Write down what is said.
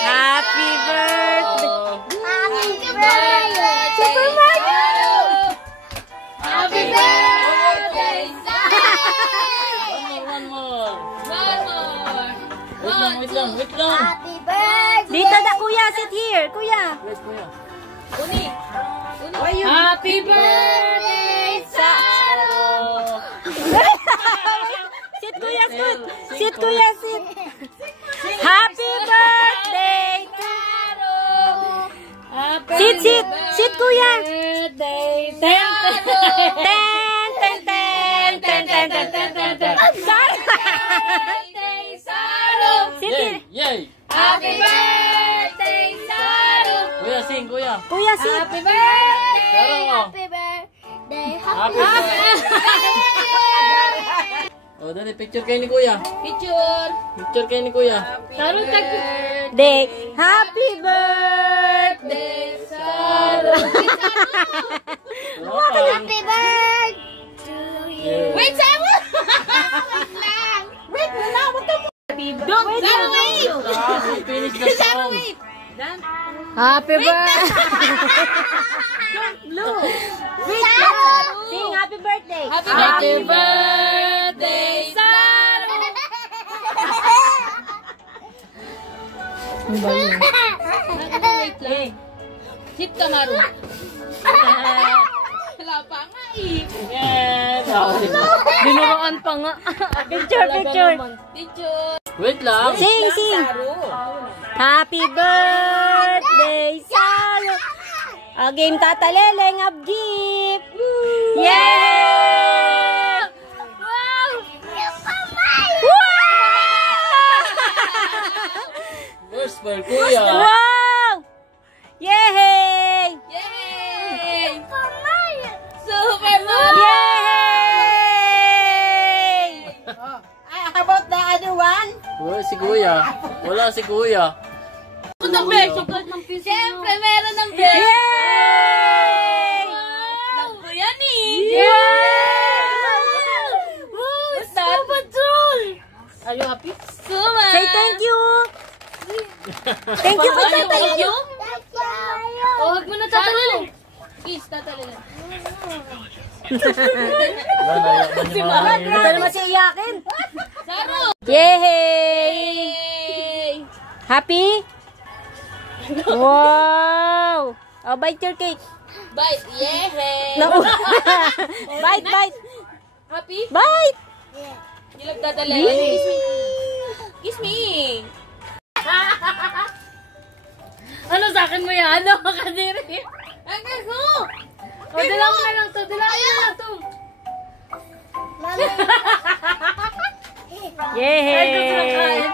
Happy birthday. Super Mario. Happy birthday. One more. Wait lang. Happy birthday. Dito na, kuya. Sit here, kuya. Wait, kuya. Happy birthday, Saro. Sit, kuya, sit. Sit, kuya, sit. Happy birthday to Sit, sit. Sit, kuya. Ten. Sit here. Yay! Happy birthday, Saro. Kuya, sing, kuya. Kuya, sit. Happy birthday. Saro mo. Happy birthday. Happy birthday. Oh, dali, picture kayo ni kuya. Picture. Picture kayo ni kuya. Saro, tag. Day. Happy birthday. Saro. Happy birthday to you. Wait, Saro. Wait lang. Wait lang. What the Don't Saro, wait. Finish the song. Happy birthday. Saro. Sing happy birthday. Happy birthday, Saro. Wait lang. Sit ka, Maru. Wala pa nga eh. Yes! Binuroan pa nga. Picture. Picture. Wait lang. Sing. Happy birthday, Salo. Game tataleleng ab gift. Yay! Wow! First for kuya. Wow! Yay! Yay! Super Mario! Yay! How about the other one? Wala si kuya. Wala si kuya. Siyempre, meron ng beso. Yay! Love ko yan eh. Wow! Star Patrol! Are you happy? Suma! Say thank you! Thank you kay Tata Lelo. Oh, huwag mo na tatalilin. Kiss, tatalilin. Si Mahal. Ito naman si iyakin. Saro! Yay! Yay! Happy? Wow! Oh, bite your cake. Bite! Yay! No. Bite. Happy? Bite! You love tatalilin. Kiss me! Ano sa akin mo yan? Ano? Kadiri? Ang gago! O, dala mo na lang to. Yay!